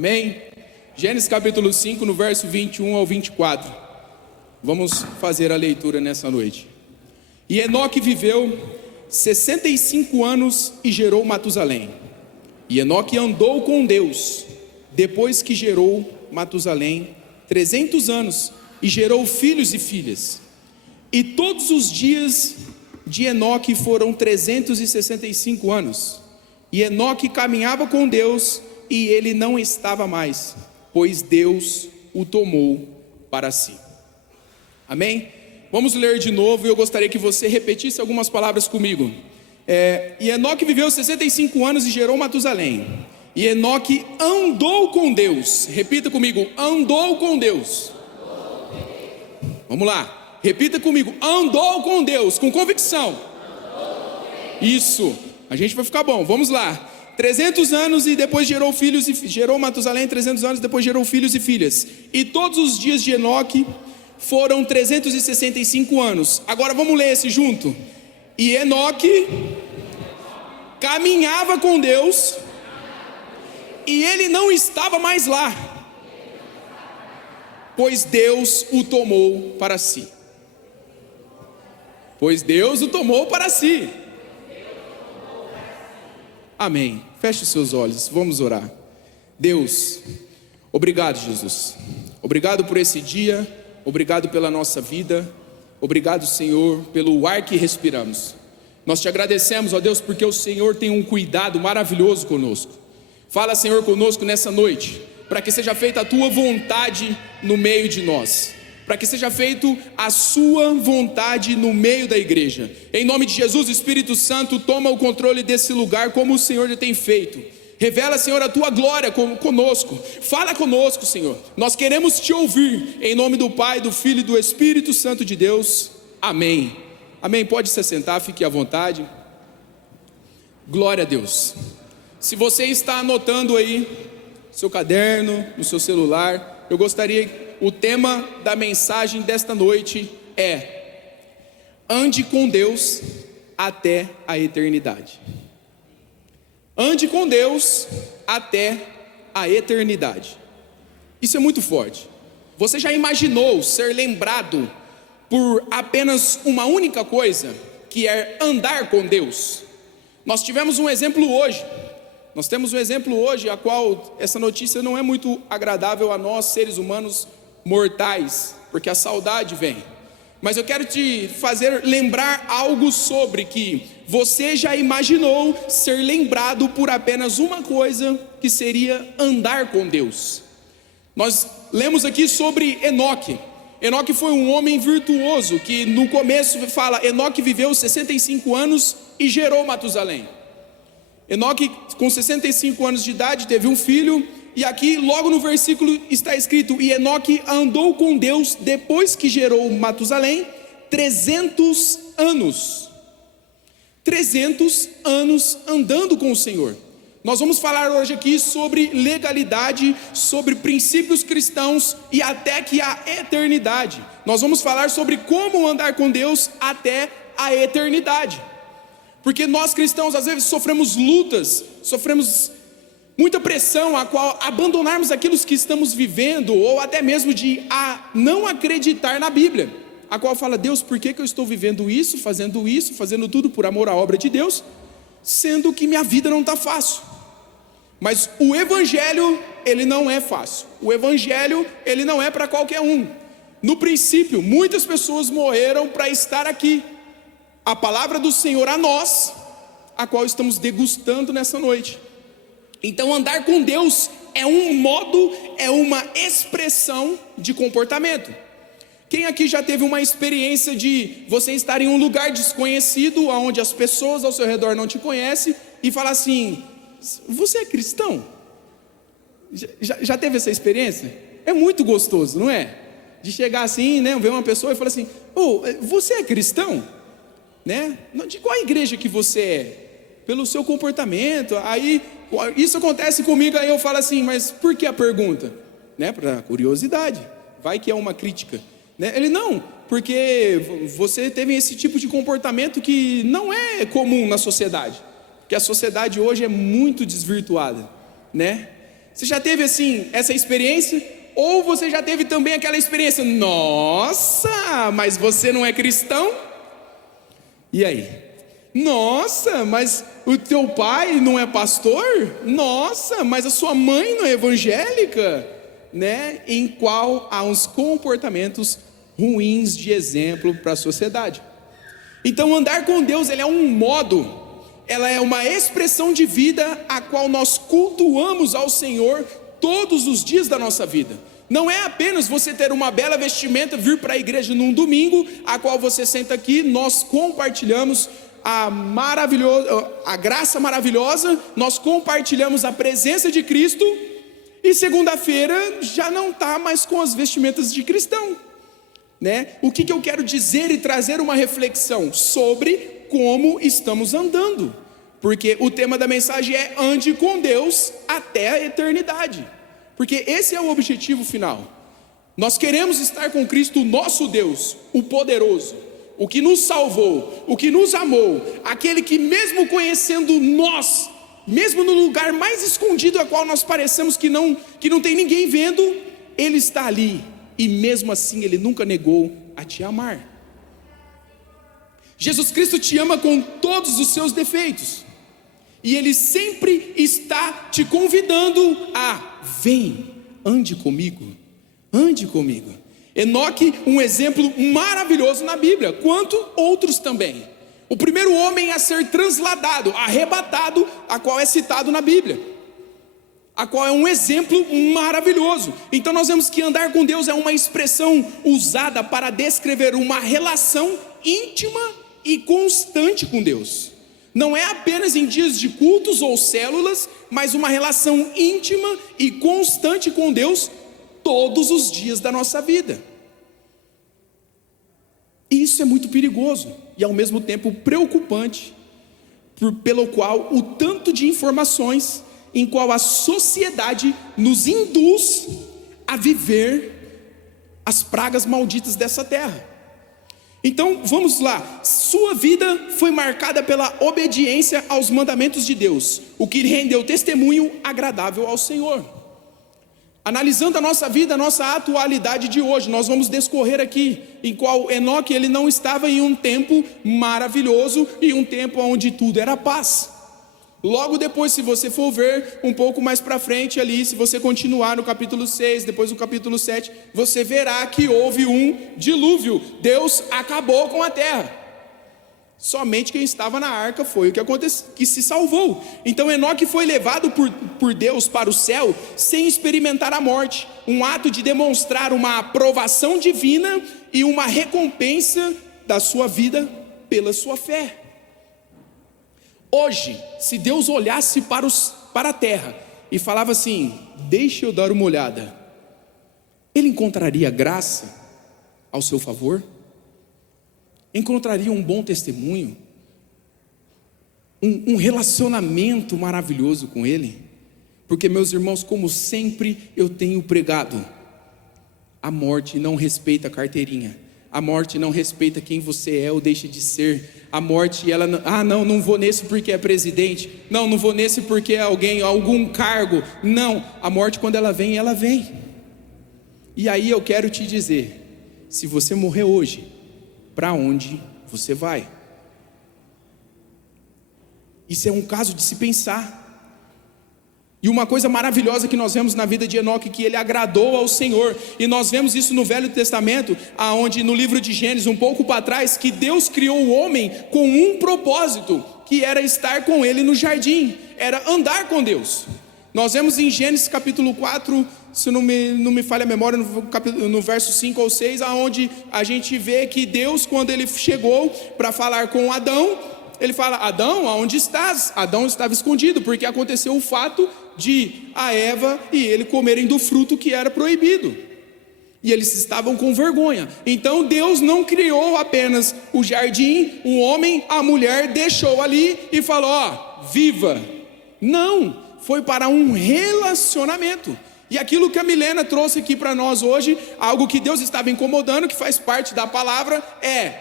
Amém? Gênesis capítulo 5, no verso 21 ao 24. Vamos fazer a leitura nessa noite. E Enoque viveu 65 anos e gerou Matusalém. E Enoque andou com Deus, depois que gerou Matusalém, 300 anos, e gerou filhos e filhas. E todos os dias de Enoque foram 365 anos. E Enoque caminhava com Deus, e ele não estava mais, pois Deus o tomou para si. Amém? Vamos ler de novo, e eu gostaria que você repetisse algumas palavras comigo. E Enoque viveu 65 anos e gerou Matusalém. E Enoque andou com Deus. Repita comigo, andou com Deus. Vamos lá, repita comigo, andou com Deus, com convicção. Isso, a gente vai ficar bom, vamos lá. 300 anos e depois gerou filhos, e gerou Matusalém 300 anos, depois gerou filhos e filhas. E todos os dias de Enoque foram 365 anos. Agora vamos ler esse junto. E Enoque caminhava com Deus, e ele não estava mais lá, pois Deus o tomou para si. Pois Deus o tomou para si. Amém. Feche os seus olhos, vamos orar. Deus, obrigado, Jesus. Obrigado por esse dia, obrigado pela nossa vida. Obrigado, Senhor, pelo ar que respiramos. Nós te agradecemos, ó Deus, porque o Senhor tem um cuidado maravilhoso conosco. Fala, Senhor, conosco nessa noite, para que seja feita a tua vontade no meio de nós, para que seja feito a sua vontade no meio da igreja. Em nome de Jesus, Espírito Santo, toma o controle desse lugar como o Senhor já tem feito. Revela, Senhor, a tua glória conosco. Fala conosco, Senhor. Nós queremos te ouvir. Em nome do Pai, do Filho e do Espírito Santo de Deus. Amém. Amém. Pode se sentar, fique à vontade. Glória a Deus. Se você está anotando aí, seu caderno, no seu celular, eu gostaria, o tema da mensagem desta noite é: ande com Deus até a eternidade. Ande com Deus até a eternidade. Isso é muito forte. Você já imaginou ser lembrado por apenas uma única coisa, que é andar com Deus? Nós tivemos um exemplo hoje. Nós temos um exemplo hoje, a qual essa notícia não é muito agradável a nós, seres humanos mortais, porque a saudade vem. Mas eu quero te fazer lembrar algo sobre que você já imaginou ser lembrado por apenas uma coisa, que seria andar com Deus. Nós lemos aqui sobre Enoque. Enoque foi um homem virtuoso, que no começo fala, Enoque viveu 65 anos e gerou Matusalém. Enoque, com 65 anos de idade, teve um filho, e aqui logo no versículo está escrito: e Enoque andou com Deus depois que gerou Matusalém 300 anos. 300 anos andando com o Senhor. Nós vamos falar hoje aqui sobre legalidade, sobre princípios cristãos e até que a eternidade. Nós vamos falar sobre como andar com Deus até a eternidade. Porque nós cristãos às vezes sofremos lutas, sofremos muita pressão a qual abandonarmos aquilo que estamos vivendo, ou até mesmo de não acreditar na Bíblia, a qual fala: Deus, por que eu estou vivendo isso, fazendo tudo por amor à obra de Deus, sendo que minha vida não está fácil? Mas o Evangelho, ele não é fácil. O Evangelho, ele não é para qualquer um. No princípio, muitas pessoas morreram para estar aqui. A palavra do Senhor a nós, a qual estamos degustando nessa noite. Então andar com Deus é um modo, é uma expressão de comportamento. Quem aqui já teve uma experiência de você estar em um lugar desconhecido, onde as pessoas ao seu redor não te conhecem, e falar assim: você é cristão? Já teve essa experiência? É muito gostoso, não é? De chegar assim, né, ver uma pessoa e falar assim: você é cristão? Né? De qual igreja que você é? Pelo seu comportamento. Aí isso acontece comigo, aí eu falo assim: mas por que a pergunta? Né? Para curiosidade, vai que é uma crítica, né? Ele: não, porque você teve esse tipo de comportamento que não é comum na sociedade, porque a sociedade hoje é muito desvirtuada, né? Você já teve assim essa experiência? Ou você já teve também aquela experiência: nossa, mas você não é cristão? E aí? Nossa, mas o teu pai não é pastor? Nossa, mas a sua mãe não é evangélica? Né? Em qual há uns comportamentos ruins de exemplo para a sociedade. Então andar com Deus, ele é um modo, ela é uma expressão de vida a qual nós cultuamos ao Senhor todos os dias da nossa vida. Não é apenas você ter uma bela vestimenta, vir para a igreja num domingo, a qual você senta aqui, nós compartilhamos a graça maravilhosa, nós compartilhamos a presença de Cristo, e segunda-feira já não está mais com as vestimentas de cristão, né? O que eu quero dizer e trazer uma reflexão sobre como estamos andando, porque o tema da mensagem é: ande com Deus até a eternidade, porque esse é o objetivo final. Nós queremos estar com Cristo, nosso Deus, o poderoso, o que nos salvou, o que nos amou, aquele que mesmo conhecendo nós, mesmo no lugar mais escondido a qual nós parecemos que não tem ninguém vendo, Ele está ali, e mesmo assim Ele nunca negou a te amar. Jesus Cristo te ama com todos os seus defeitos, e Ele sempre está te convidando a: vem, ande comigo, ande comigo. Enoque, um exemplo maravilhoso na Bíblia, quanto outros também. O primeiro homem a ser transladado, arrebatado, a qual é citado na Bíblia, a qual é um exemplo maravilhoso. Então nós vemos que andar com Deus é uma expressão usada para descrever uma relação íntima e constante com Deus. Não é apenas em dias de cultos ou células, mas uma relação íntima e constante com Deus todos os dias da nossa vida. E isso é muito perigoso e ao mesmo tempo preocupante, pelo qual o tanto de informações em qual a sociedade nos induz a viver as pragas malditas dessa terra. Então vamos lá, sua vida foi marcada pela obediência aos mandamentos de Deus, o que rendeu testemunho agradável ao Senhor. Analisando a nossa vida, a nossa atualidade de hoje, nós vamos discorrer aqui em qual Enoque, ele não estava em um tempo maravilhoso, e um tempo onde tudo era paz. Logo depois, se você for ver um pouco mais para frente ali, se você continuar no capítulo 6, depois no capítulo 7, você verá que houve um dilúvio. Deus acabou com a terra. Somente quem estava na arca foi o que aconteceu, que se salvou. Então Enoque foi levado por Deus para o céu sem experimentar a morte, um ato de demonstrar uma aprovação divina e uma recompensa da sua vida pela sua fé. Hoje, se Deus olhasse para a terra e falava assim: deixa eu dar uma olhada, Ele encontraria graça ao seu favor? Encontraria um bom testemunho, um relacionamento maravilhoso com Ele? Porque, meus irmãos, como sempre eu tenho pregado, a morte não respeita a carteirinha, a morte não respeita quem você é ou deixa de ser. A morte, ela não vou nesse porque é presidente, não vou nesse porque é algum cargo. Não, a morte, quando ela vem, ela vem. E aí eu quero te dizer: se você morrer hoje, para onde você vai? Isso é um caso de se pensar. E uma coisa maravilhosa que nós vemos na vida de Enoque, que ele agradou ao Senhor, e nós vemos isso no Velho Testamento, aonde no livro de Gênesis, um pouco para trás, que Deus criou o homem com um propósito, que era estar com ele no jardim, era andar com Deus. Nós vemos em Gênesis capítulo 4, se não me falha a memória, no verso 5 ou 6, aonde a gente vê que Deus, quando ele chegou para falar com Adão, ele fala: Adão, aonde estás? Adão estava escondido, porque aconteceu o fato de a Eva e ele comerem do fruto que era proibido, e eles estavam com vergonha. Então Deus não criou apenas o jardim, o homem, a mulher deixou ali e falou: viva. Não, foi para um relacionamento. E aquilo que a Milena trouxe aqui para nós hoje, algo que Deus estava incomodando, que faz parte da palavra, é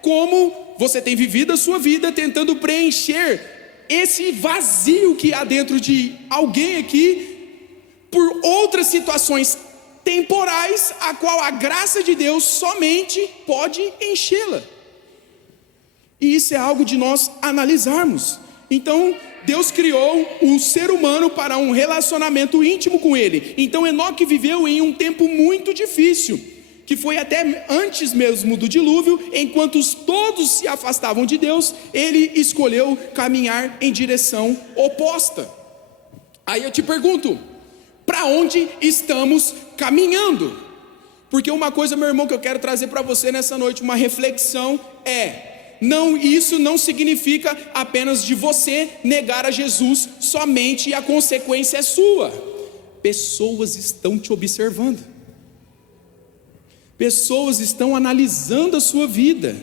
como você tem vivido a sua vida tentando preencher esse vazio que há dentro de alguém aqui, por outras situações temporais, a qual a graça de Deus somente pode enchê-la. E isso é algo de nós analisarmos. Então, Deus criou o ser humano para um relacionamento íntimo com Ele. Então, Enoque viveu em um tempo muito difícil, que foi até antes mesmo do dilúvio. Enquanto todos se afastavam de Deus, ele escolheu caminhar em direção oposta. Aí eu te pergunto, para onde estamos caminhando? Porque uma coisa, meu irmão, que eu quero trazer para você nessa noite, uma reflexão isso não significa apenas de você negar a Jesus somente e a consequência é sua. Pessoas estão te observando. Pessoas estão analisando a sua vida.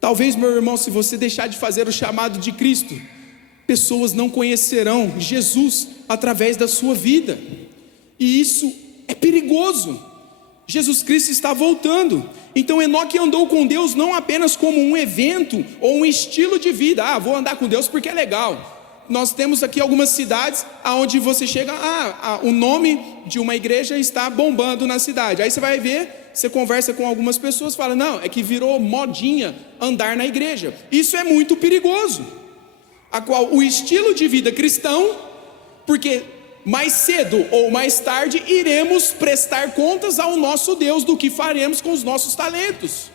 Talvez, meu irmão, se você deixar de fazer o chamado de Cristo, pessoas não conhecerão Jesus através da sua vida. E isso é perigoso. Jesus Cristo está voltando. Então Enoque andou com Deus não apenas como um evento ou um estilo de vida. Vou andar com Deus porque é legal. Nós temos aqui algumas cidades onde você chega, o nome de uma igreja está bombando na cidade. Aí você vai ver, você conversa com algumas pessoas, fala, não, é que virou modinha andar na igreja. Isso é muito perigoso. A qual o estilo de vida cristão, porque mais cedo ou mais tarde iremos prestar contas ao nosso Deus do que faremos com os nossos talentos.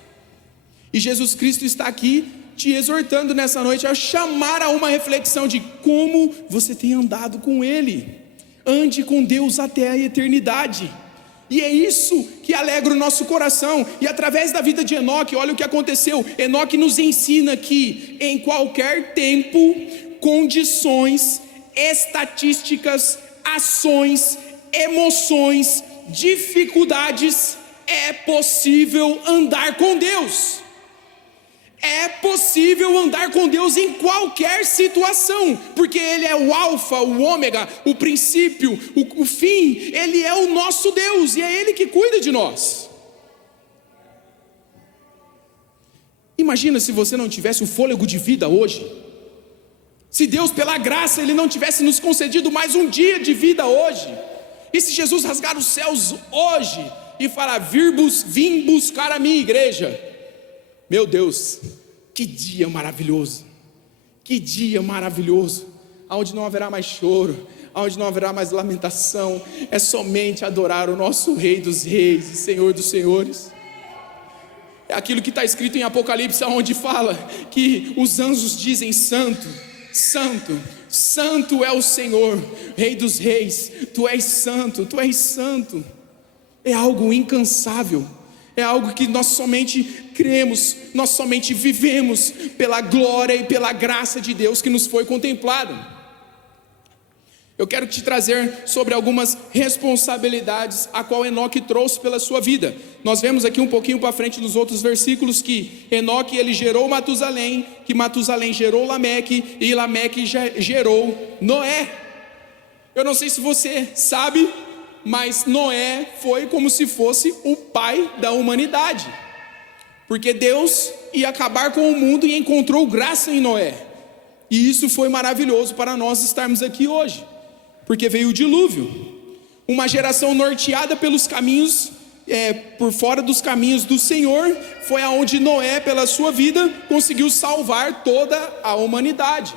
E Jesus Cristo está aqui te exortando nessa noite a chamar a uma reflexão de como você tem andado com Ele. Ande com Deus até a eternidade. E é isso que alegra o nosso coração. E através da vida de Enoque, olha o que aconteceu. Enoque nos ensina que em qualquer tempo, condições, estatísticas, ações, emoções, dificuldades, é possível andar com Deus. É possível andar com Deus em qualquer situação, porque Ele é o alfa, o ômega, o princípio, o fim. Ele é o nosso Deus e é Ele que cuida de nós. Imagina se você não tivesse o fôlego de vida hoje. Se Deus, pela graça, Ele não tivesse nos concedido mais um dia de vida hoje. E se Jesus rasgar os céus hoje e falar, vim buscar a minha igreja. Meu Deus, que dia maravilhoso. Que dia maravilhoso. Onde não haverá mais choro, onde não haverá mais lamentação. É somente adorar o nosso Rei dos Reis e Senhor dos Senhores. É aquilo que está escrito em Apocalipse, onde fala que os anjos dizem santo, santo, santo é o Senhor, Rei dos Reis. Tu és santo, tu és santo. É algo incansável. É algo que nós somente cremos, nós somente vivemos pela glória e pela graça de Deus que nos foi contemplado. Eu quero te trazer sobre algumas responsabilidades a qual Enoque trouxe pela sua vida. Nós vemos aqui um pouquinho para frente nos outros versículos que Enoque ele gerou Matusalém, que Matusalém gerou Lameque e Lameque gerou Noé. Eu não sei se você sabe, mas Noé foi como se fosse o pai da humanidade, porque Deus ia acabar com o mundo e encontrou graça em Noé, e isso foi maravilhoso para nós estarmos aqui hoje, porque veio o dilúvio, uma geração norteada pelos caminhos, por fora dos caminhos do Senhor, foi aonde Noé, pela sua vida, conseguiu salvar toda a humanidade,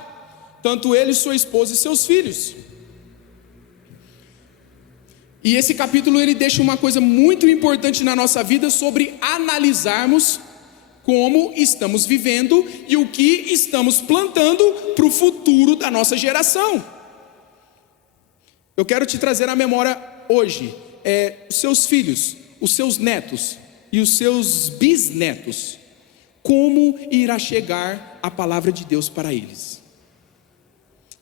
tanto ele, sua esposa e seus filhos. E esse capítulo ele deixa uma coisa muito importante na nossa vida sobre analisarmos como estamos vivendo e o que estamos plantando para o futuro da nossa geração. Eu quero te trazer à memória hoje os seus filhos, os seus netos e os seus bisnetos. Como irá chegar a palavra de Deus para eles?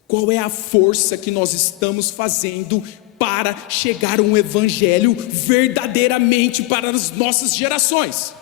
Qual é a força que nós estamos fazendo para chegar um evangelho verdadeiramente para as nossas gerações?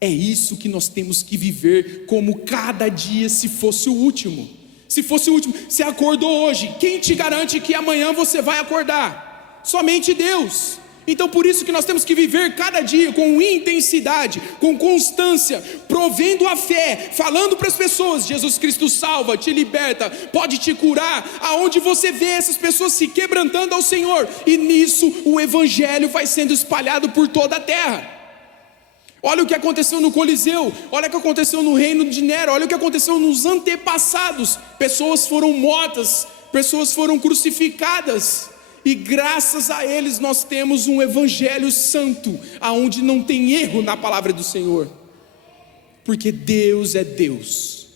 É isso que nós temos que viver como cada dia se fosse o último. Se fosse o último, você acordou hoje, quem te garante que amanhã você vai acordar? Somente Deus. Então por isso que nós temos que viver cada dia com intensidade, com constância, provendo a fé, falando para as pessoas: Jesus Cristo salva, te liberta, pode te curar. Aonde você vê essas pessoas se quebrantando ao Senhor, e nisso o Evangelho vai sendo espalhado por toda a terra. Olha o que aconteceu no Coliseu, olha o que aconteceu no reino de Nero, olha o que aconteceu nos antepassados. Pessoas foram mortas, pessoas foram crucificadas, e graças a eles nós temos um Evangelho santo, aonde não tem erro na palavra do Senhor, porque Deus é Deus,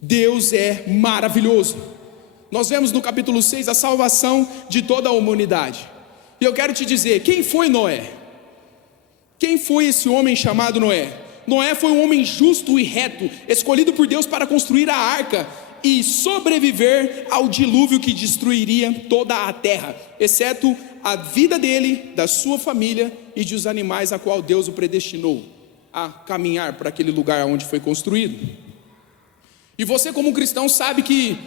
Deus é maravilhoso. Nós vemos no capítulo 6 a salvação de toda a humanidade, e eu quero te dizer, quem foi Noé? Quem foi esse homem chamado Noé? Noé foi um homem justo e reto, escolhido por Deus para construir a arca e sobreviver ao dilúvio que destruiria toda a terra, exceto a vida dele, da sua família e dos animais a qual Deus o predestinou a caminhar para aquele lugar onde foi construído. E você, como cristão, sabe que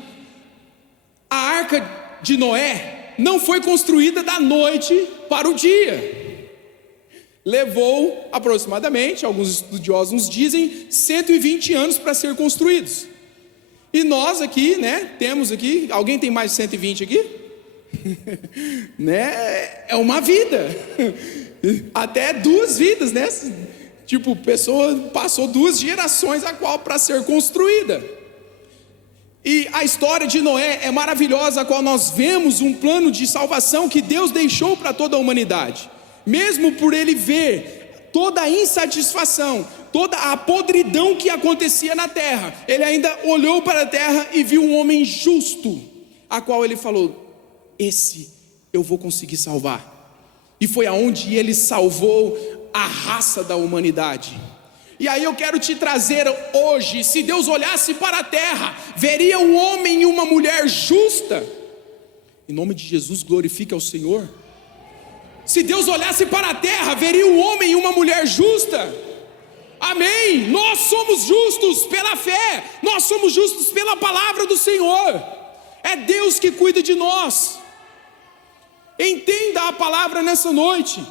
a arca de Noé não foi construída da noite para o dia. Levou aproximadamente, alguns estudiosos dizem, 120 anos para ser construídos. E nós aqui, né, temos aqui, alguém tem mais de 120 aqui? Né, é uma vida, até 2 vidas, né, tipo, pessoa passou 2 gerações a qual para ser construída. E a história de Noé é maravilhosa, a qual nós vemos um plano de salvação que Deus deixou para toda a humanidade, mesmo por ele ver toda a insatisfação, toda a podridão que acontecia na terra, ele ainda olhou para a terra e viu um homem justo, a qual ele falou: esse eu vou conseguir salvar. E foi aonde ele salvou a raça da humanidade. E aí eu quero te trazer hoje, se Deus olhasse para a terra, veria um homem e uma mulher justa. Em nome de Jesus, glorifique ao Senhor. Se Deus olhasse para a terra, veria um homem e uma mulher justa. Amém. Nós somos justos pela fé, nós somos justos pela palavra do Senhor. É Deus que cuida de nós. Entenda a palavra nessa noite.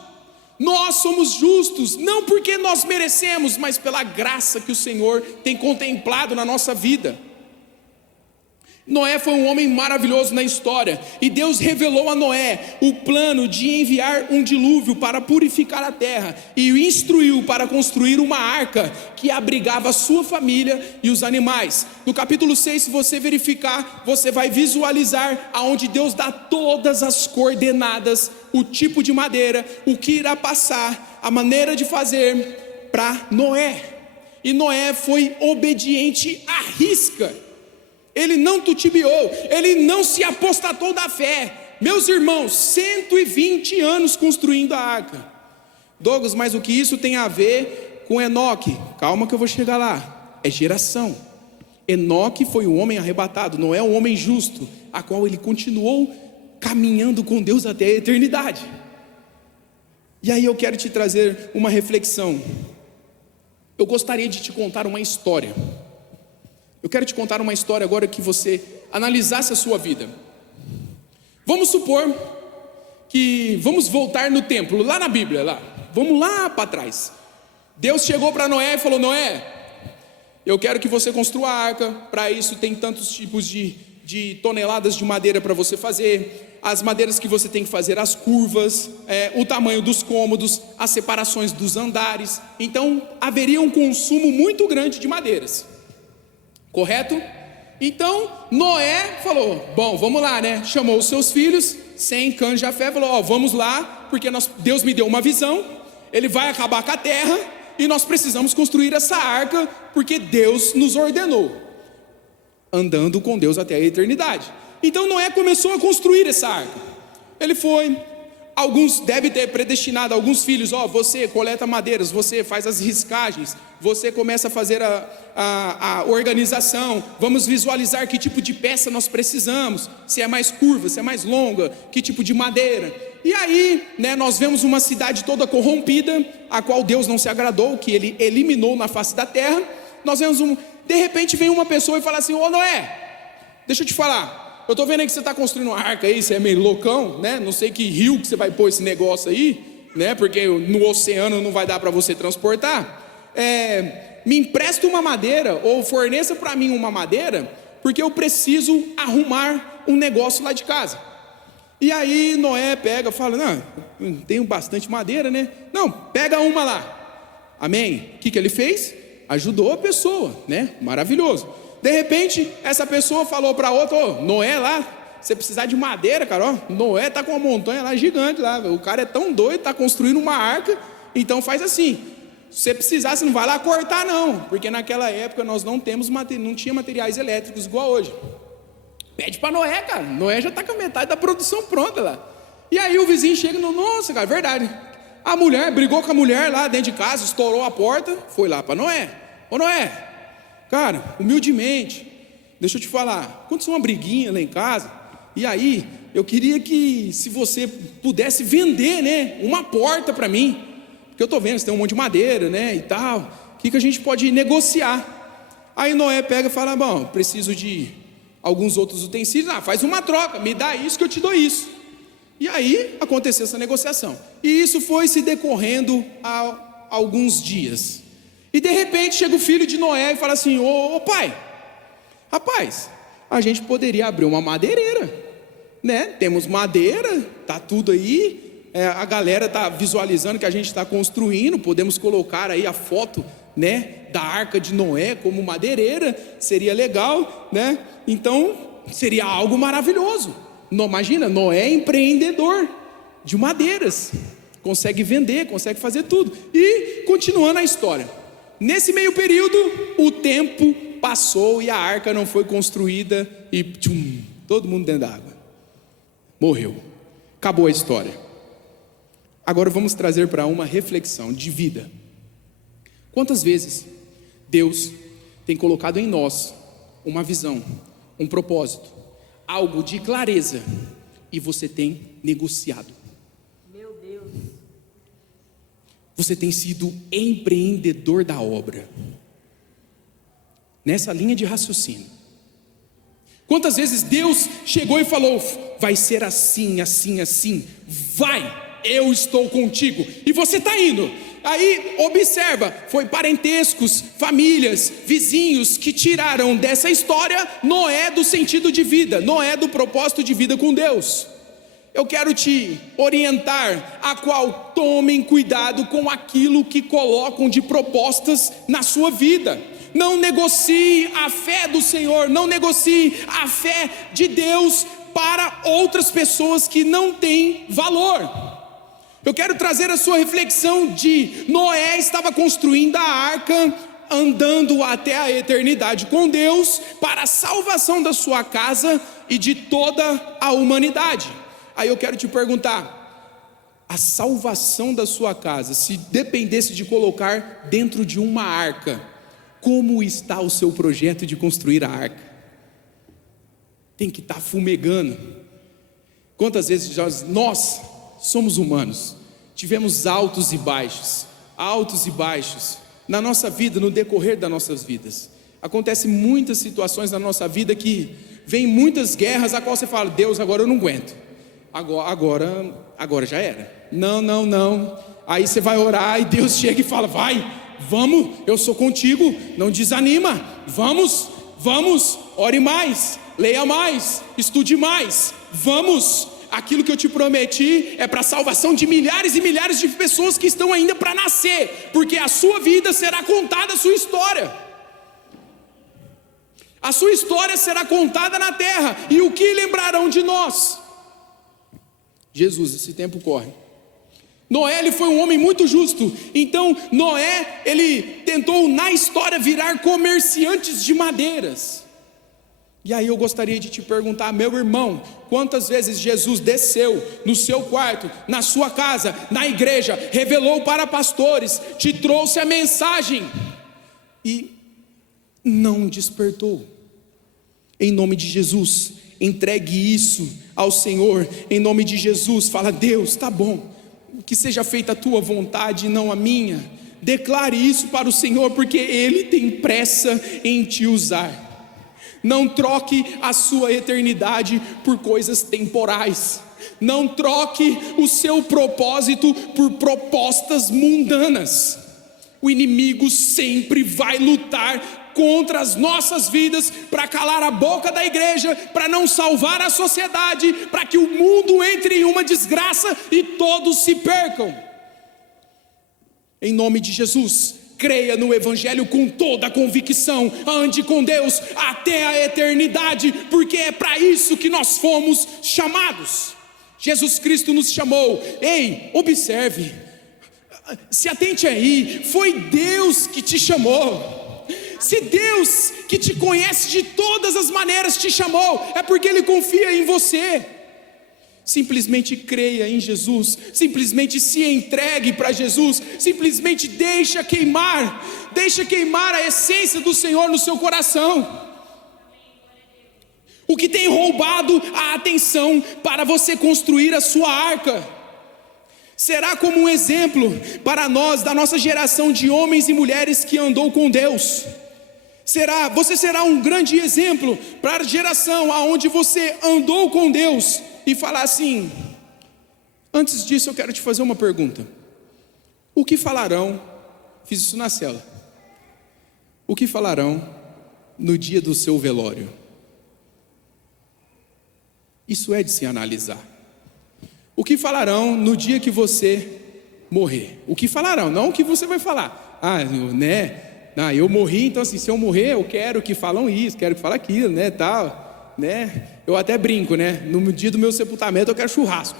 Nós somos justos, não porque nós merecemos, mas pela graça que o Senhor tem contemplado na nossa vida. Noé foi um homem maravilhoso na história, e Deus revelou a Noé o plano de enviar um dilúvio para purificar a terra, e o instruiu para construir uma arca que abrigava a sua família e os animais. No capítulo 6, se você verificar, você vai visualizar aonde Deus dá todas as coordenadas, o tipo de madeira, o que irá passar, a maneira de fazer para Noé. E Noé foi obediente à risca. Ele não titubeou, ele não se apostatou da fé. Meus irmãos, 120 anos construindo a arca. Douglas, mas o que isso tem a ver com Enoque? Calma que eu vou chegar lá. É geração. Enoque foi um homem arrebatado, não é um homem justo, a qual ele continuou caminhando com Deus até a eternidade. E aí eu quero te trazer uma reflexão. Eu gostaria de te contar uma história. Eu quero te contar uma história agora que você analisasse a sua vida. Vamos supor que vamos voltar no templo, lá na Bíblia, lá. Vamos lá para trás. Deus chegou para Noé e falou: Noé, eu quero que você construa a arca. Para isso tem tantos tipos de toneladas de madeira para você fazer. As madeiras que você tem que fazer, as curvas, o tamanho dos cômodos, as separações dos andares. Então haveria um consumo muito grande de madeiras. Correto? Então Noé falou: bom, vamos lá, né? Chamou os seus filhos, Sem, Cã, Jafé, falou: ó, vamos lá, porque Deus me deu uma visão, ele vai acabar com a terra, e nós precisamos construir essa arca, porque Deus nos ordenou, andando com Deus até a eternidade. Então Noé começou a construir essa arca. Ele foi, alguns devem ter predestinado alguns filhos: ó, você coleta madeiras, você faz as riscagens, você começa a fazer a organização, vamos visualizar que tipo de peça nós precisamos, se é mais curva, se é mais longa, que tipo de madeira. E aí, né, nós vemos uma cidade toda corrompida, a qual Deus não se agradou, que ele eliminou na face da terra. Nós vemos de repente vem uma pessoa e fala assim: ô Noé, deixa eu te falar, eu estou vendo aí que você está construindo uma arca aí, você é meio loucão, né? Não sei que rio que você vai pôr esse negócio aí, né? Porque no oceano não vai dar para você transportar. Me empresta uma madeira, ou forneça para mim uma madeira, porque eu preciso arrumar um negócio lá de casa. E aí Noé pega, fala, não, eu tenho bastante madeira, né? Não, pega uma lá. Amém? O que ele fez? Ajudou a pessoa, né? Maravilhoso. De repente, essa pessoa falou para outra, Noé lá, você precisar de madeira, cara, ó, Noé está com uma montanha lá gigante lá, o cara é tão doido, está construindo uma arca, então faz assim, se você precisar, você não vai lá cortar não, porque naquela época nós não tinha materiais elétricos igual hoje. Pede para Noé, cara, Noé já está com a metade da produção pronta lá. E aí o vizinho chega e nossa, cara, verdade, a mulher brigou com a mulher lá dentro de casa, estourou a porta, foi lá para Noé, ô Noé, cara, humildemente, deixa eu te falar, aconteceu uma briguinha lá em casa, e aí eu queria que, se você pudesse vender, né, uma porta para mim, porque eu estou vendo, você tem um monte de madeira, né, e tal, o que a gente pode negociar? Aí Noé pega e fala, bom, preciso de alguns outros utensílios, faz uma troca, me dá isso que eu te dou isso. E aí aconteceu essa negociação, e isso foi se decorrendo há alguns dias. E de repente chega o filho de Noé e fala assim, ô pai, rapaz, a gente poderia abrir uma madeireira, né? Temos madeira, tá tudo aí, a galera tá visualizando que a gente está construindo, podemos colocar aí a foto, né, da arca de Noé como madeireira, seria legal, né? Então seria algo maravilhoso. Imagina, Noé é empreendedor de madeiras, consegue vender, consegue fazer tudo. E continuando a história, nesse meio período, o tempo passou e a arca não foi construída e todo mundo dentro da água. Morreu. Acabou a história. Agora vamos trazer para uma reflexão de vida. Quantas vezes Deus tem colocado em nós uma visão, um propósito, algo de clareza, e você tem negociado? Meu Deus. Você tem sido empreendedor da obra. Nessa linha de raciocínio. Quantas vezes Deus chegou e falou, vai ser assim, assim, assim, vai, eu estou contigo, e você está indo. Aí observa, foi parentescos, famílias, vizinhos que tiraram dessa história Noé do sentido de vida, Noé do propósito de vida com Deus. Eu quero te orientar a qual tomem cuidado com aquilo que colocam de propostas na sua vida. Não negocie a fé do Senhor, não negocie a fé de Deus para outras pessoas que não têm valor. Eu quero trazer a sua reflexão de Noé estava construindo a arca, andando até a eternidade com Deus, para a salvação da sua casa e de toda a humanidade. Aí eu quero te perguntar, a salvação da sua casa, se dependesse de colocar dentro de uma arca, como está o seu projeto de construir a arca? Tem que estar fumegando. Quantas vezes nós somos humanos, tivemos altos e baixos na nossa vida, no decorrer das nossas vidas. Acontecem muitas situações na nossa vida que vem muitas guerras, a qual você fala, Deus, agora eu não aguento, agora já era, não, aí você vai orar e Deus chega e fala, vai, vamos, eu sou contigo, não desanima, vamos, ore mais, leia mais, estude mais, vamos. Aquilo que eu te prometi é para a salvação de milhares e milhares de pessoas que estão ainda para nascer, porque a sua vida será contada, a sua história será contada na terra, e o que lembrarão de nós? Jesus, esse tempo corre. Noé, ele foi um homem muito justo, então Noé, ele tentou na história virar comerciantes de madeiras. E aí eu gostaria de te perguntar, meu irmão, quantas vezes Jesus desceu no seu quarto, na sua casa, na igreja, revelou para pastores, te trouxe a mensagem e não despertou? Em nome de Jesus, entregue isso ao Senhor, em nome de Jesus, fala, Deus, tá bom, que seja feita a tua vontade e não a minha. Declare isso para o Senhor, porque Ele tem pressa em te usar. Não troque a sua eternidade por coisas temporais. Não troque o seu propósito por propostas mundanas. O inimigo sempre vai lutar contra as nossas vidas para calar a boca da igreja, para não salvar a sociedade, para que o mundo entre em uma desgraça e todos se percam. Em nome de Jesus, creia no Evangelho com toda a convicção, ande com Deus até a eternidade, porque é para isso que nós fomos chamados. Jesus Cristo nos chamou. Ei, observe, se atente aí, foi Deus que te chamou. Se Deus que te conhece de todas as maneiras te chamou, é porque Ele confia em você. Simplesmente creia em Jesus, simplesmente se entregue para Jesus, simplesmente deixa queimar a essência do Senhor no seu coração. O que tem roubado a atenção para você construir a sua arca, será como um exemplo para nós, da nossa geração de homens e mulheres que andou com Deus. Você será um grande exemplo para a geração aonde você andou com Deus. E falar assim: antes disso eu quero te fazer uma pergunta. O que falarão, fiz isso na cela, o que falarão no dia do seu velório? Isso é de se analisar. O que falarão no dia que você morrer? O que falarão, não o que você vai falar. Eu morri, então assim, se eu morrer eu quero que falam isso, quero que falem aquilo, né, tal, né? Eu até brinco, né? No dia do meu sepultamento eu quero churrasco,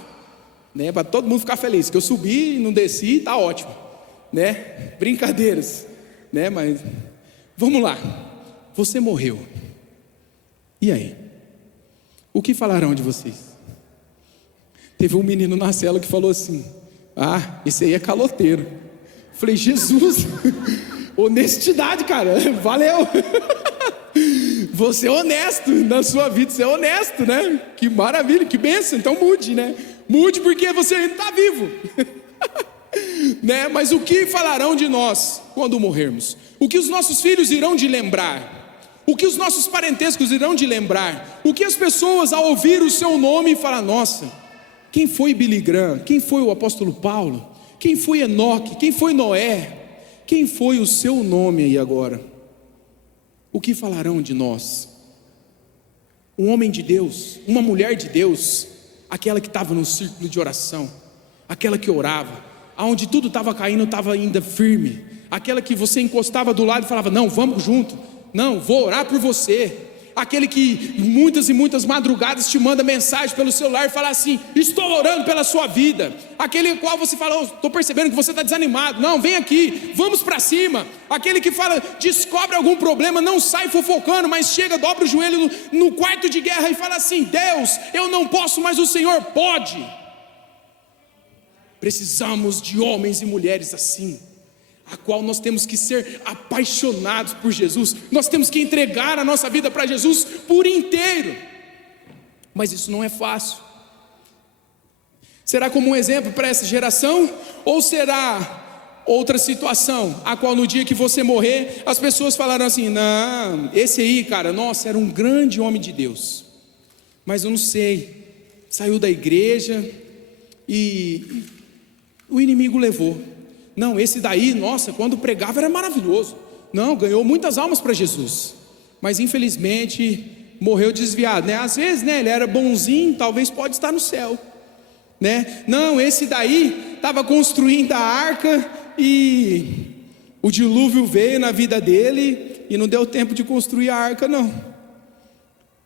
né? Para todo mundo ficar feliz, que eu subi e não desci, tá ótimo, né? Brincadeiras, né? Mas vamos lá, você morreu, e aí? O que falarão de vocês? Teve um menino na cela que falou assim: esse aí é caloteiro. Falei: Jesus, honestidade, cara, valeu. Você é honesto na sua vida, você é honesto, né? Que maravilha, que bênção. Então mude, né? Mude, porque você ainda está vivo. Né? Mas o que falarão de nós quando morrermos? O que os nossos filhos irão de lembrar? O que os nossos parentescos irão de lembrar? O que as pessoas, ao ouvir o seu nome, falam: nossa, quem foi Billy Graham? Quem foi o apóstolo Paulo? Quem foi Enoque? Quem foi Noé? Quem foi o seu nome aí agora? O que falarão de nós? Um homem de Deus, uma mulher de Deus, aquela que estava no círculo de oração, aquela que orava, aonde tudo estava caindo, estava ainda firme, aquela que você encostava do lado e falava: não, vamos junto, não, vou orar por você. Aquele que muitas e muitas madrugadas te manda mensagem pelo celular e fala assim: estou orando pela sua vida. Aquele qual você fala: estou percebendo que você está desanimado, não, vem aqui, vamos para cima. Aquele que fala, descobre algum problema, não sai fofocando, mas chega, dobra o joelho no quarto de guerra e fala assim: Deus, eu não posso, mas o Senhor pode. Precisamos de homens e mulheres assim, a qual nós temos que ser apaixonados por Jesus, nós temos que entregar a nossa vida para Jesus por inteiro, mas isso não é fácil. Será como um exemplo para essa geração, ou será outra situação, a qual no dia que você morrer, as pessoas falaram assim: não, esse aí, cara, nossa, era um grande homem de Deus, mas eu não sei, saiu da igreja e o inimigo levou. Não, esse daí, nossa, quando pregava era maravilhoso. Não, ganhou muitas almas para Jesus, mas infelizmente morreu desviado, né? Às vezes, né, ele era bonzinho, talvez pode estar no céu, né? Não, esse daí estava construindo a arca e o dilúvio veio na vida dele e não deu tempo de construir a arca, não.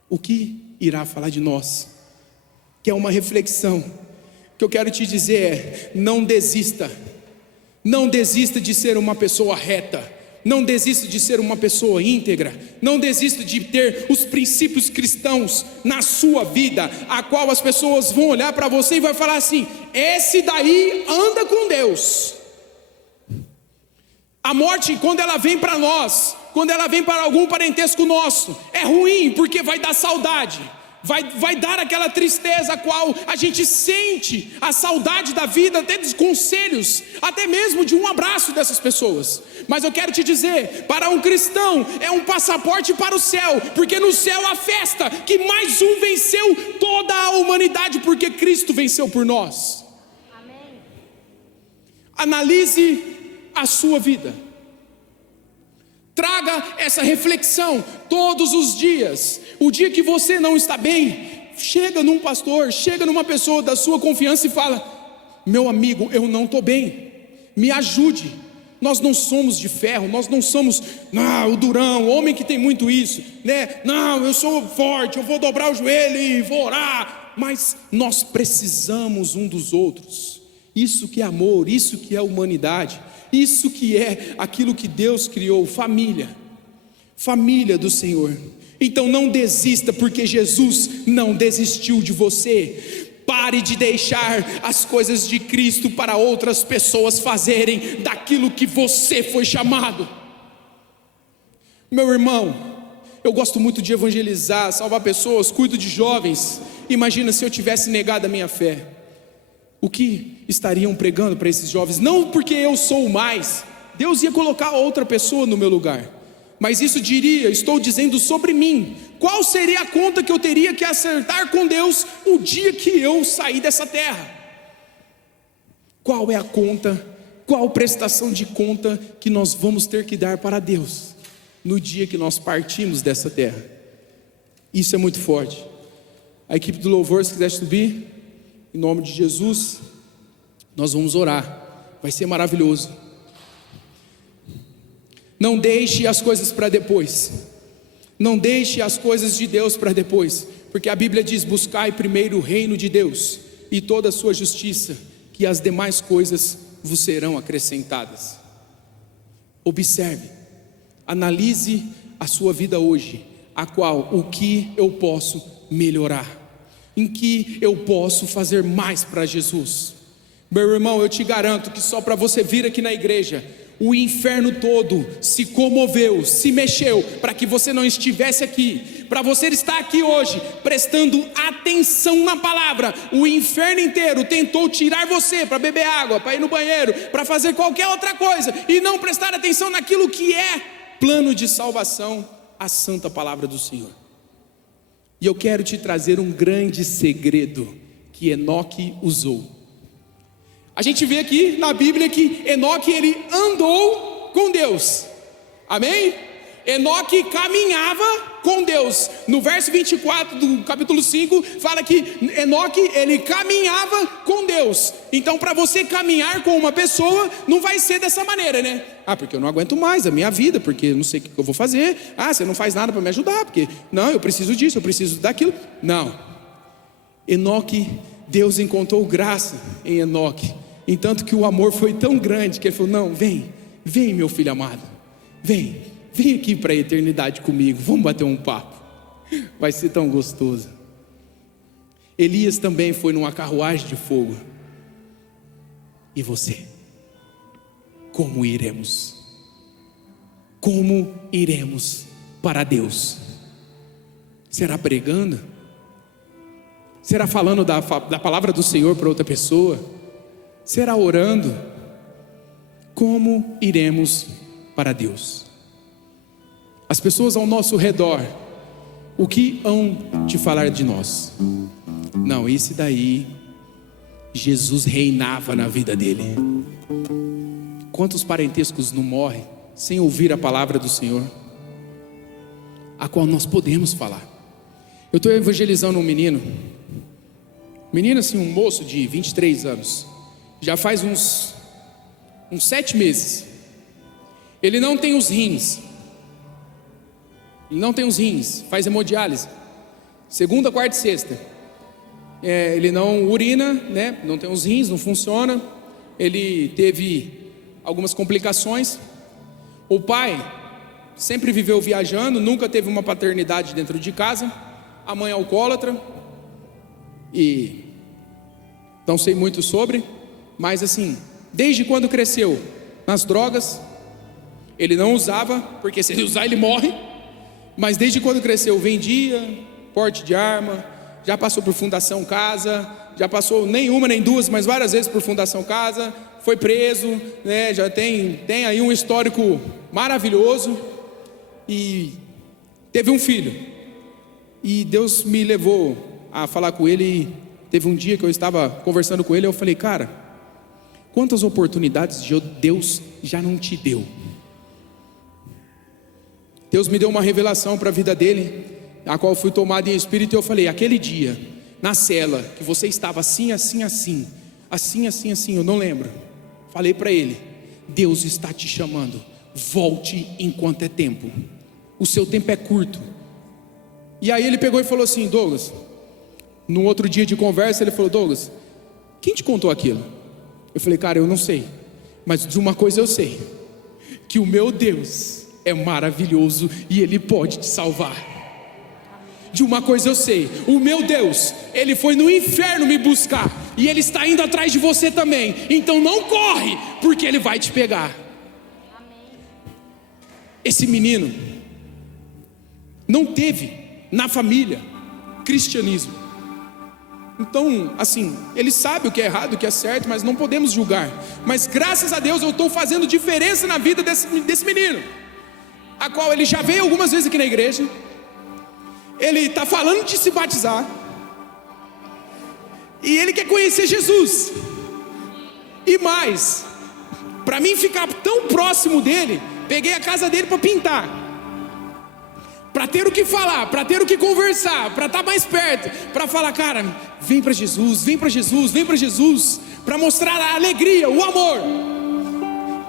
O que irá falar de nós? Que é uma reflexão que eu quero te dizer é: não desista. Não desista de ser uma pessoa reta, não desista de ser uma pessoa íntegra, não desista de ter os princípios cristãos na sua vida, a qual as pessoas vão olhar para você e vai falar assim: esse daí anda com Deus. A morte, quando ela vem para nós, quando ela vem para algum parentesco nosso, é ruim, porque vai dar saudade, vai dar aquela tristeza a qual a gente sente a saudade da vida, até dos conselhos, até mesmo de um abraço dessas pessoas. Mas eu quero te dizer, para um cristão é um passaporte para o céu, porque no céu há festa, que mais um venceu toda a humanidade, porque Cristo venceu por nós. Amém. Analise a sua vida. Traga essa reflexão todos os dias. O dia que você não está bem, chega num pastor, chega numa pessoa da sua confiança e fala: meu amigo, eu não estou bem, me ajude. Nós não somos de ferro, nós não somos o durão, o homem que tem muito isso, né? Não, eu sou forte, eu vou dobrar o joelho e vou orar. Mas nós precisamos um dos outros. Isso que é amor, isso que é humanidade, isso que é aquilo que Deus criou, família do Senhor. Então não desista, porque Jesus não desistiu de você. Pare de deixar as coisas de Cristo para outras pessoas fazerem daquilo que você foi chamado. Meu irmão, eu gosto muito de evangelizar, salvar pessoas, cuido de jovens. Imagina se eu tivesse negado a minha fé. O que estariam pregando para esses jovens? Não porque eu sou mais, Deus ia colocar outra pessoa no meu lugar, mas isso estou dizendo sobre mim. Qual seria a conta que eu teria que acertar com Deus o dia que eu sair dessa terra? Qual é a conta, qual prestação de conta que nós vamos ter que dar para Deus no dia que nós partimos dessa terra? Isso é muito forte. A equipe do louvor, se quiser subir, em nome de Jesus, nós vamos orar, vai ser maravilhoso. Não deixe as coisas para depois, não deixe as coisas de Deus para depois, porque a Bíblia diz: buscai primeiro o reino de Deus e toda a sua justiça, que as demais coisas vos serão acrescentadas. Observe, analise a sua vida hoje, o que eu posso melhorar, em que eu posso fazer mais para Jesus. Meu irmão, eu te garanto que só para você vir aqui na igreja, o inferno todo se comoveu, se mexeu, para que você não estivesse aqui, para você estar aqui hoje, prestando atenção na palavra. O inferno inteiro tentou tirar você para beber água, para ir no banheiro, para fazer qualquer outra coisa, e não prestar atenção naquilo que é plano de salvação, a santa palavra do Senhor. E eu quero te trazer um grande segredo que Enoque usou. A gente vê aqui na Bíblia que Enoque, ele andou com Deus, amém? Enoque caminhava com Deus. No verso 24 do capítulo 5 fala que Enoque, ele caminhava com Deus. Então para você caminhar com uma pessoa, não vai ser dessa maneira, né? Porque eu não aguento mais a minha vida, porque eu não sei o que eu vou fazer. Você não faz nada para me ajudar, porque não, eu preciso disso, eu preciso daquilo. Não, Enoque, Deus encontrou graça em Enoque, entanto que o amor foi tão grande que ele falou: não, vem meu filho amado, vem aqui para a eternidade comigo, vamos bater um papo, vai ser tão gostoso. Elias também foi numa carruagem de fogo. E você? Como iremos? Como iremos para Deus? Será pregando? Será falando da palavra do Senhor para outra pessoa? Será orando? Como iremos para Deus? As pessoas ao nosso redor, o que hão de falar de nós? Não, esse daí, Jesus reinava na vida dele. Quantos parentescos não morrem sem ouvir a palavra do Senhor, a qual nós podemos falar? Eu estou evangelizando um menino assim, um moço de 23 anos, já faz uns 7 meses. Ele não tem os rins, faz hemodiálise, segunda, quarta e sexta. Ele não urina, né? Não tem os rins, não funciona. Ele teve algumas complicações. O pai sempre viveu viajando, nunca teve uma paternidade dentro de casa. A mãe é alcoólatra, e não sei muito sobre, mas assim, desde quando cresceu nas drogas, ele não usava, porque se ele usar ele morre, mas desde quando cresceu vendia, porte de arma, já passou por Fundação Casa, já passou nem uma nem duas, mas várias vezes por Fundação Casa, foi preso, né? Já tem aí um histórico maravilhoso, e teve um filho, e Deus me levou a falar com ele. E teve um dia que eu estava conversando com ele, eu falei: cara, quantas oportunidades Deus já não te deu? Deus me deu uma revelação para a vida dele, a qual fui tomado em espírito, e eu falei: aquele dia, na cela, que você estava assim, eu não lembro. Falei para ele: Deus está te chamando, volte enquanto é tempo, o seu tempo é curto. E aí ele pegou e falou assim: Douglas, no outro dia de conversa, ele falou: Douglas, quem te contou aquilo? Eu falei: cara, eu não sei, mas de uma coisa eu sei, que o meu Deus é maravilhoso e Ele pode te salvar. De uma coisa eu sei, o meu Deus, Ele foi no inferno me buscar, e Ele está indo atrás de você também. Então não corre, porque Ele vai te pegar. Esse menino não teve na família cristianismo. Então, assim, ele sabe o que é errado, o que é certo, mas não podemos julgar. Mas graças a Deus eu estou fazendo diferença na vida desse menino, a qual ele já veio algumas vezes aqui na igreja. Ele está falando de se batizar, e ele quer conhecer Jesus. E mais, para mim ficar tão próximo dele, peguei a casa dele para pintar, para ter o que falar, para ter o que conversar, para estar mais perto, para falar: cara, vem para Jesus, vem para Jesus, vem para Jesus, para mostrar a alegria, o amor.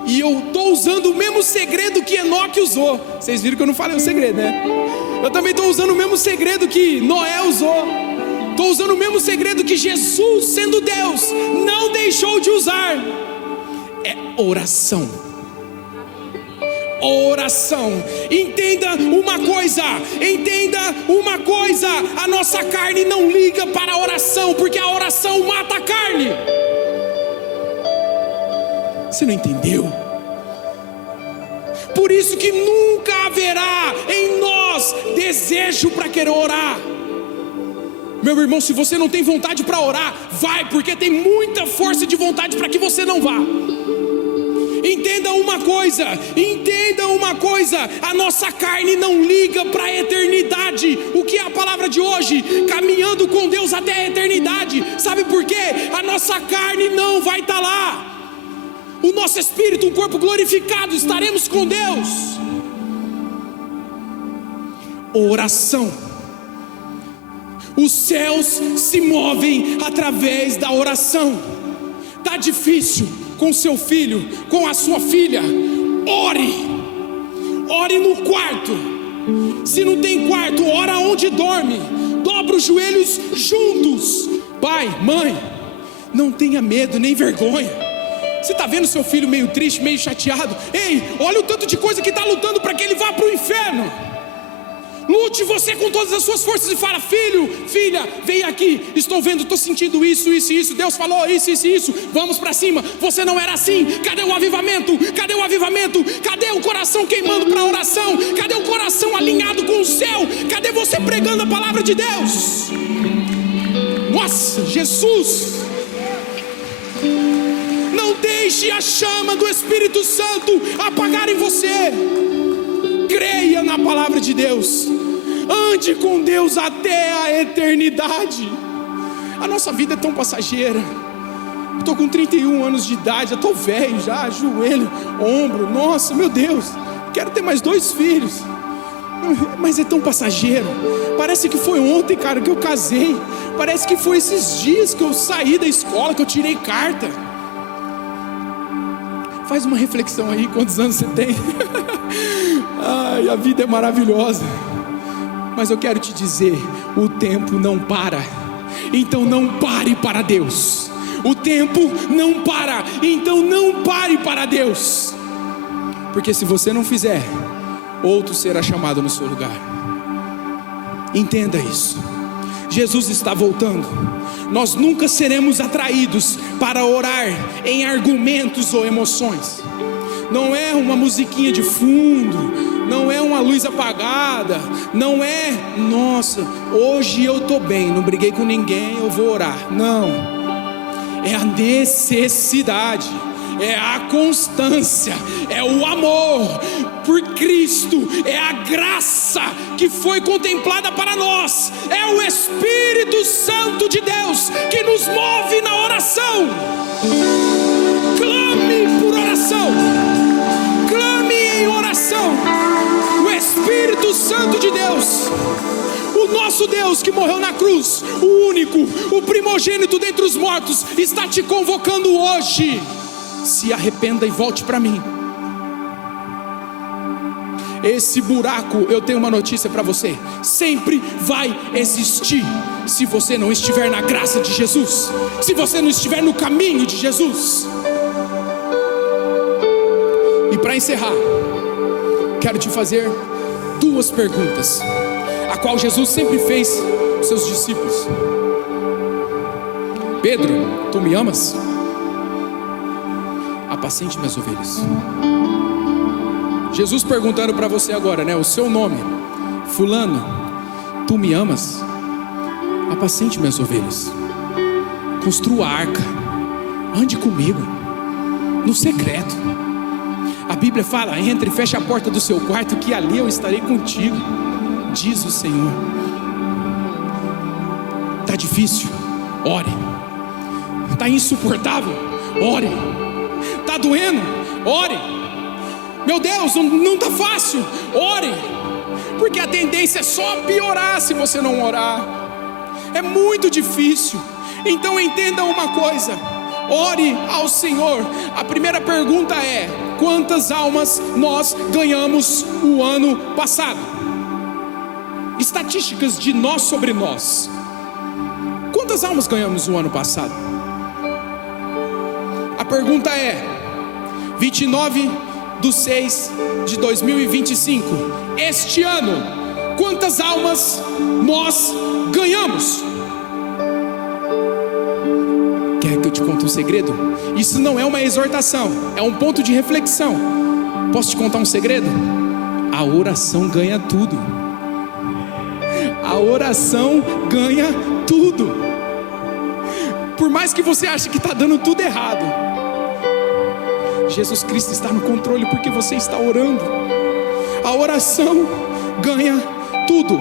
E eu estou usando o mesmo segredo que Enoque usou. Vocês viram que eu não falei o segredo, né? Eu também estou usando o mesmo segredo que Noé usou. Estou usando o mesmo segredo que Jesus, sendo Deus, não deixou de usar. É oração. Oração. Entenda uma coisa, a nossa carne não liga para a oração, porque a oração mata a carne. Você não entendeu? Por isso que nunca haverá em nós desejo para querer orar. Meu irmão, se você não tem vontade para orar, vai, porque tem muita força de vontade para que você não vá. Entenda uma coisa, a nossa carne não liga para a eternidade. O que é a palavra de hoje? Caminhando com Deus até a eternidade. Sabe por quê? A nossa carne não vai estar lá. O nosso espírito, um corpo glorificado, estaremos com Deus. Oração. Os céus se movem através da oração. Está difícil com seu filho, com a sua filha, ore no quarto. Se não tem quarto, ora onde dorme, dobra os joelhos juntos. Pai, mãe, não tenha medo nem vergonha. Você está vendo seu filho meio triste, meio chateado? Ei, olha o tanto de coisa que está lutando para que ele vá para o inferno. Lute você com todas as suas forças e fala: filho, filha, vem aqui, estou vendo, estou sentindo isso, Deus falou isso, vamos para cima. Você não era assim. Cadê o avivamento? Cadê o coração queimando para a oração? Cadê o coração alinhado com o céu? Cadê você pregando a palavra de Deus? Nossa, Jesus! Não deixe a chama do Espírito Santo apagar em você. Creia na palavra de Deus. Ande com Deus até a eternidade. A nossa vida é tão passageira. Estou com 31 anos de idade, já estou velho, já, joelho, ombro. Nossa, meu Deus, quero ter mais 2 filhos. Mas é tão passageiro. Parece que foi ontem, cara, que eu casei. Parece que foi esses dias que eu saí da escola, que eu tirei carta. Faz uma reflexão aí, quantos anos você tem? Ai, a vida é maravilhosa. Mas eu quero te dizer, o tempo não para. Então não pare para Deus. O tempo não para. Então não pare para Deus. Porque se você não fizer, outro será chamado no seu lugar. Entenda isso. Jesus está voltando. Nós nunca seremos atraídos para orar em argumentos ou emoções. Não é uma musiquinha de fundo, não é uma luz apagada, não é, nossa, hoje eu estou bem, não briguei com ninguém, eu vou orar. Não, é a necessidade, é a constância, é o amor por Cristo, é a graça que foi contemplada para nós, é o Espírito Santo de Deus que nos move na oração. Clame por oração, clame em oração. O Espírito Santo de Deus, o nosso Deus que morreu na cruz, o único, o primogênito dentre os mortos, está te convocando hoje. Se arrependa e volte para mim. Esse buraco, eu tenho uma notícia para você, sempre vai existir, se você não estiver na graça de Jesus, se você não estiver no caminho de Jesus. E para encerrar, quero te fazer duas perguntas, a qual Jesus sempre fez aos seus discípulos. Pedro, tu me amas? Apacente minhas ovelhas. Jesus perguntando para você agora, né? O seu nome, fulano, tu me amas? Apacente minhas ovelhas. Construa a arca, ande comigo, no secreto. A Bíblia fala, entre e feche a porta do seu quarto, que ali eu estarei contigo, diz o Senhor. Está difícil? Ore. Está insuportável? Ore. Está doendo? Ore. Meu Deus, não está fácil? Ore. Porque a tendência é só piorar se você não orar. É muito difícil. Então entenda uma coisa, ore ao Senhor. A primeira pergunta é: quantas almas nós ganhamos o ano passado? Estatísticas de nós sobre nós. Quantas almas ganhamos o ano passado? A pergunta é: 29/6/2025, este ano, quantas almas nós ganhamos? Quer que eu te conte um segredo? Isso não é uma exortação, é um ponto de reflexão. Posso te contar um segredo? A oração ganha tudo. A oração ganha tudo. Por mais que você ache que está dando tudo errado, Jesus Cristo está no controle porque você está orando. A oração ganha tudo.